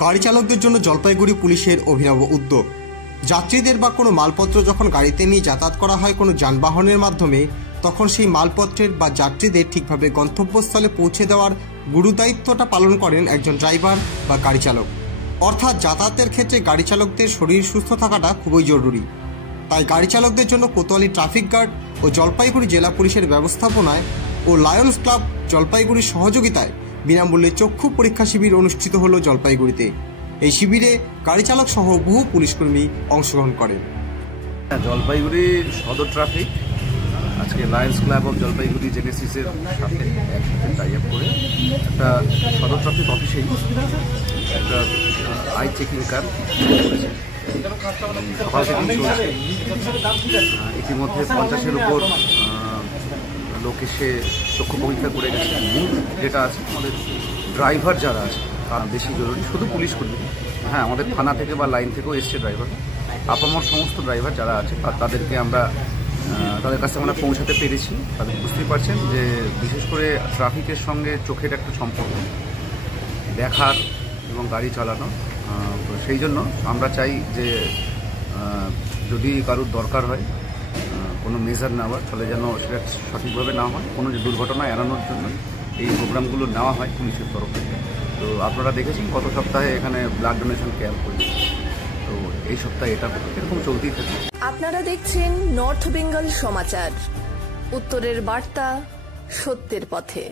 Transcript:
গাড়ি চালকদের জন্য জলপাইগুড়ি পুলিশের অভিনব উদ্যোগ। যাত্রীদের বা কোনো মালপত্র যখন গাড়িতে নিয়ে যাতায়াত করা হয় কোনো যানবাহনের মাধ্যমে, তখন সেই মালপত্রের বা যাত্রীদের ঠিকভাবে গন্তব্যস্থলে পৌঁছে দেওয়ার গুরুদায়িত্বটা পালন করেন একজন ড্রাইভার বা গাড়ি চালক। অর্থাৎ যাতায়াতের ক্ষেত্রে গাড়ি চালকদের শরীর সুস্থ থাকাটা খুবই জরুরি। তাই গাড়ি চালকদের জন্য কোতোয়ালি ট্রাফিক গার্ড ও জলপাইগুড়ি জেলা পুলিশের ব্যবস্থাপনায় ও লায়ন্স ক্লাব জলপাইগুড়ির সহযোগিতায় বিনামূল্যে চক্ষু পরীক্ষা শিবির অনুষ্ঠিত হলো জলপাইগুড়িতে। এই শিবিরে গাড়ি চালক সহ বহু পুলিশকর্মী অংশগ্রহণ করেন। জলপাইগুড়ি সদর ট্রাফিক আজকে লায়ন্স ক্লাব অফ জলপাইগুড়ি জেনেসিসের সাথে একসাথে টাই আপ করে একটা সদর ট্রাফিক অফিসেই একটা আই চেকিং ক্যাম্প করেছে। সকাল থেকেই চলছে। ইতিমধ্যে 50-এর উপর লোক এসে চক্ষু পরীক্ষা করে গেছে। মূল যেটা আছে আমাদের ড্রাইভার যারা আছে তার বেশি জরুরি, শুধু পুলিশ কর্মী হ্যাঁ, আমাদের থানা থেকে বা লাইন থেকেও এসছে ড্রাইভার। আপামর সমস্ত ড্রাইভার যারা আছে তাদেরকে আমরা তাদের কাছে আমরা পৌঁছাতে পেরেছি। তাদের বুঝতেই পারছেন যে বিশেষ করে ট্রাফিকের সঙ্গে চোখের একটা সম্পর্ক, দেখার এবং গাড়ি চালানো। তো সেই জন্য আমরা চাই যে যদি কারোর দরকার হয় কোনো মেজার নেওয়ার, তাহলে যেন সেটা সঠিকভাবে না হয়, কোনো যে দুর্ঘটনা এড়ানোর জন্য এই প্রোগ্রামগুলো নেওয়া হয় পুলিশের তরফ থেকে। তো আপনারা দেখেছেন গত সপ্তাহে এখানে ব্লাড ডোনেশন ক্যাম্প হয়েছে, তো এই সপ্তাহে এটা এরকম চলতেই থাকে। আপনারা দেখছেন নর্থ বেঙ্গল সমাচার, উত্তরের বার্তা, সত্যের পথে।